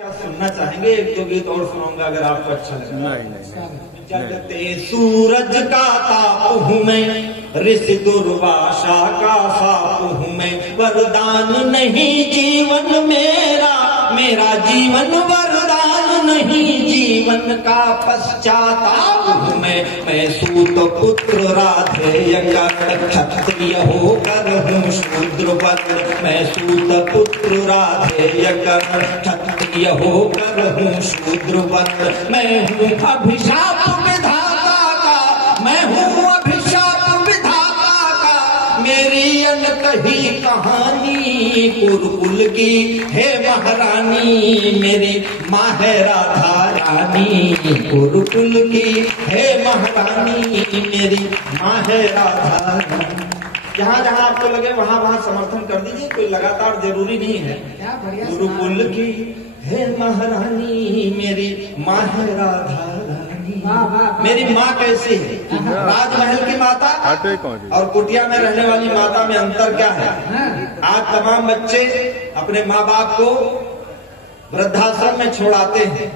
क्या सुनना चाहेंगे? एक दो गीत और सुनाऊंगा अगर आपको अच्छा लगे। नहीं। जगते सूरज का ताप हूँ मैं, ऋषि दुर्वासा का साप हूँ मैं। वरदान नहीं जीवन मेरा, मेरा जीवन वरदान नहीं, जीवन का पश्चाताप हूँ मैं सूत पुत्र राधेय कर्ण, क्षत्रिय होकर हूँ शूद्र वर्ण। मैं सूत पुत्र राधेय कर्ण, क्षत्रिय होकर हूँ शूद्र वर्ण। मैं हूँ अभिशाप विधाता का, मैं हूँ अभिशाप विधाता का, मेरी अनकही कहानी कुरुकुल की है महारानी। मेरी माँ है राधा रानी, कुरुकुल की है महारानी, मेरी माँ है राधा रानी। जहाँ जहाँ आपको लगे वहाँ वहाँ समर्थन कर दीजिए, कोई लगातार जरूरी नहीं है। गुरुकुल की है महारानी, मेरी माँ है राधा रानी। मेरी माँ कैसी है? राजमहल की माता और कुटिया में रहने वाली माता में अंतर क्या है? आज तमाम बच्चे अपने माँ बाप को वृद्धाश्रम में छोड़ाते हैं।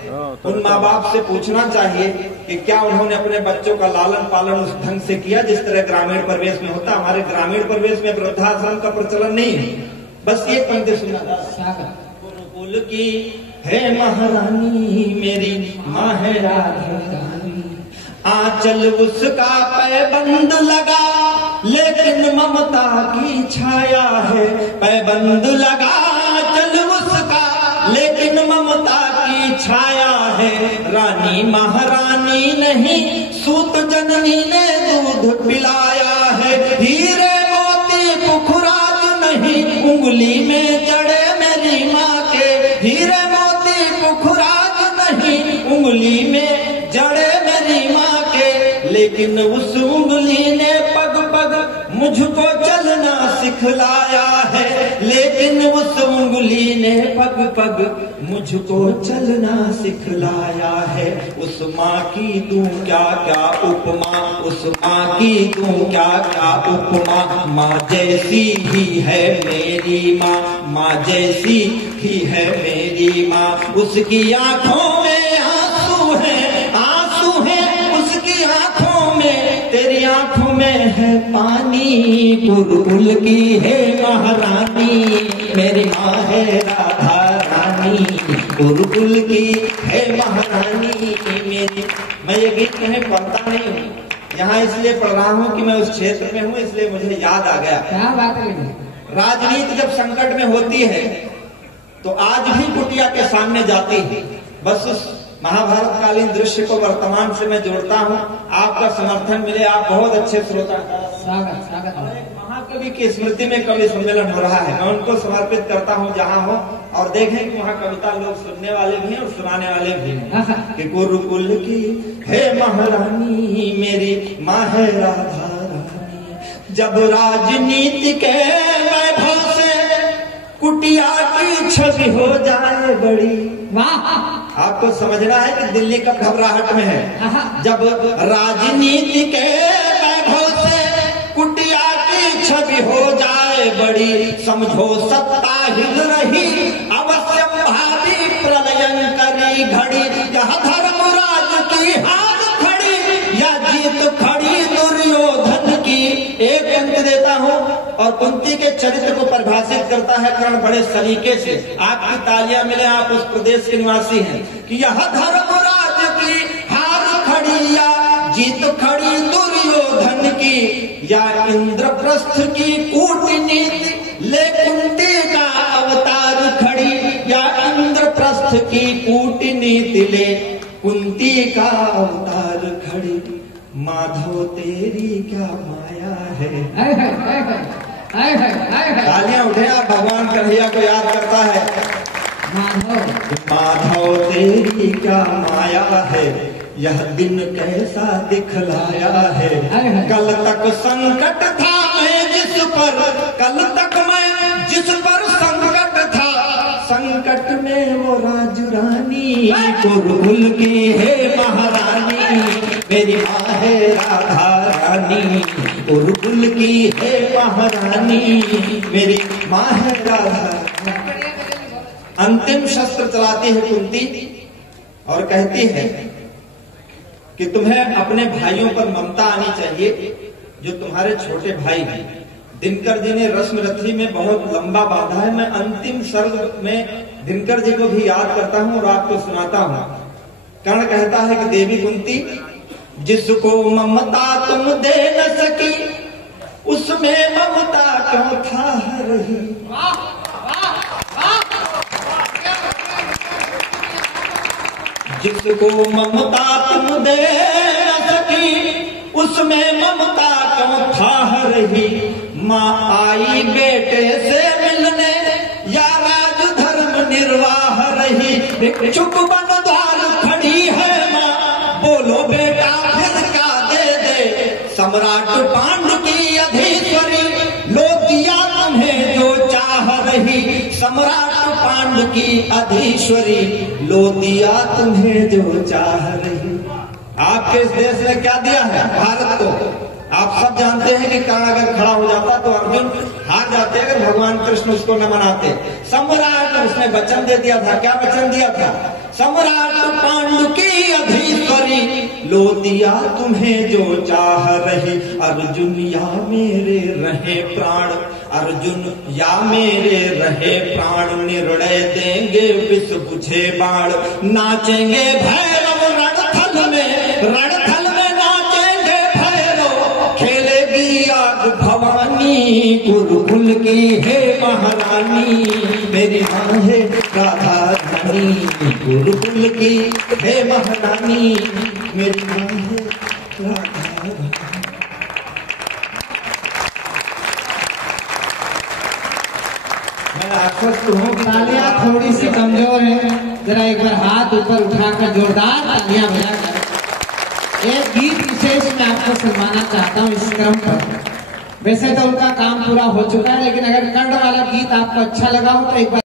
उन माँ बाप से पूछना चाहिए कि क्या उन्होंने अपने बच्चों का लालन पालन उस ढंग से किया जिस तरह ग्रामीण परिवेश में होता। हमारे ग्रामीण परिवेश में वृद्धाश्रम का प्रचलन नहीं है। बस ये पंक्ति सुना, गुरुकुल की है महारानी, मेरी माँ है राधा रानी। आंचल उसका पैबंद लगा, लेकिन ममता की छाया है। पैबंद लगा आंचल उसका, लेकिन ममता की छाया है। रानी महारानी नहीं, सूत जननी ने दूध पिलाया है। हीरे मोती पुखराज नहीं, उंगली में जड़े मेरी माँ के। हीरे मोती पुखराज नहीं, उंगली में जड़े मेरी माँ के। लेकिन उस उंगली ने पग पग मुझको चलना सिखलाया है। लेकिन उस उंगली ने पग पग मुझको चलना सिखलाया है। उस माँ की दूं क्या क्या उपमा, उस माँ की दूं क्या क्या उपमा। माँ जैसी ही है मेरी माँ, माँ जैसी ही है मेरी माँ। उसकी आंखों में आंसू है, आंसू है उसकी आंखों में, तेरी आंखों में है पानी। कुरुकुल की है महारानी, मेरी माँ है राधा रानी। कुरुकुल की है महारानी मेरी। मैं ये गीत कहीं पढ़ता नहीं हूँ, यहाँ इसलिए पढ़ रहा हूँ कि मैं उस क्षेत्र में हूँ, इसलिए मुझे याद आ गया। क्या बात है? राजनीति जब संकट में होती है तो आज भी कुटिया के सामने जाती है। बस उस महाभारत कालीन दृश्य को वर्तमान से मैं जोड़ता हूँ। आपका समर्थन मिले, आप बहुत अच्छे श्रोता। स्वागत स्वागत। महाकवि की स्मृति में कवि सम्मेलन हो रहा है, मैं उनको समर्पित करता हूँ जहाँ हो। और देखें कि वहाँ कविता लोग सुनने वाले भी हैं और सुनाने वाले भी हैं। कि कुरुकुल की है महारानी, मेरी माँ है राधा रानी। जब राजनीति के वैभव से कुटिया की छवि हो जाए बड़ी। आपको समझना है कि दिल्ली कब घबराहट में है। जब राजनीति के वैभव से कुटिया की छवि हो जाए बड़ी। समझो सत्ता हिल रही, अवश्य भावी प्रलयंकरी घड़ी। यह धर्मराज की हार खड़ी, या जीत खड़ी दुर्योधन की। एक अंक देता हूँ और कुंती के चरित्र को परिभाषित करता है कर्ण बड़े सलीके से। आपकी तालियां मिले, आप उस प्रदेश के निवासी हैं। कि यह धर्मराज की हार खड़ी, या जीत खड़ी दुर्योधन की। या इंद्रप्रस्थ की कूटनीति ले कुंती का अवतार खड़ी। या इंद्रप्रस्थ की कूटनीति ले कुंती का अवतार खड़ी। माधव तेरी क्या माया है। तालियां उठे, आप भगवान कन्हैया को याद करता है। माधव तेरी क्या माया है, यह दिन कैसा दिखलाया है। कल तक संकट था मैं जिस पर, कल तक मैं जिस पर संकट था, संकट में वो राजरानी। कुरुकुल की है महारानी, मेरी माँ है राधा रानी। कुरुकुल की है महारानी, मेरी माँ है राधा। अंतिम शस्त्र चलाती है कुंती और कहती है कि तुम्हें अपने भाइयों पर ममता आनी चाहिए, जो तुम्हारे छोटे भाई हैं। दिनकर जी ने रश्मि रथी में बहुत लंबा बांधा है, मैं अंतिम सर्ग में दिनकर जी को भी याद करता हूं और आपको सुनाता हूं। कर्ण कहता है कि देवी कुंती, जिसको ममता तुम दे न सकी, उसमें ममता क्यों था रही। जिसको ममता तुम दे न सकी, उसमें ममता क्यों था रही। माँ आई बेटे से मिलने, या राज धर्म निर्वाह रही। चुप बन द्वार खड़ी है माँ, बोलो बेटा फिर क्या दे दे। सम्राट पांडु की अधीश्वरी, लो दिया तुम्हें जो चाह रही। सम्राट पांडु की अधीश्वरी, लो दिया तुम्हें जो चाह रही। आपके इस देश ने क्या दिया है भारत को? आप सब जानते हैं कि कर्ण अगर खड़ा हो जाता तो अर्जुन हार जाते अगर भगवान कृष्ण उसको न मनाते। सम्राट उसने वचन दे दिया था। क्या वचन दिया था? सम्राट पांडु की अधीश्वरी, लो दिया तुम्हें जो चाह रही। अर्जुन या मेरे रहे प्राण, अर्जुन या मेरे रहे प्राण। निर्णय देंगे विष बुझे बाण, नाचेंगे भैरव रणथल में, रणथल में नाचेंगे भैरव। खेलेगी आग भवानी, गुरुकुल की है महारानी। मेरी माँ है राधा रानी, गुरुकुल की है महारानी। मेरी माँ है राधा रानी। मैं आश्वस्त हूँ कि तालियां थोड़ी सी कमजोर है, जरा एक बार हाथ ऊपर उठाकर जोरदार तालियां बजाकर एक गीत विशेष में आपको सलमाना चाहता हूँ इस क्रम पर। वैसे तो उनका काम पूरा हो चुका है, लेकिन अगर कर्ण वाला गीत आपको अच्छा लगा हो तो एक बार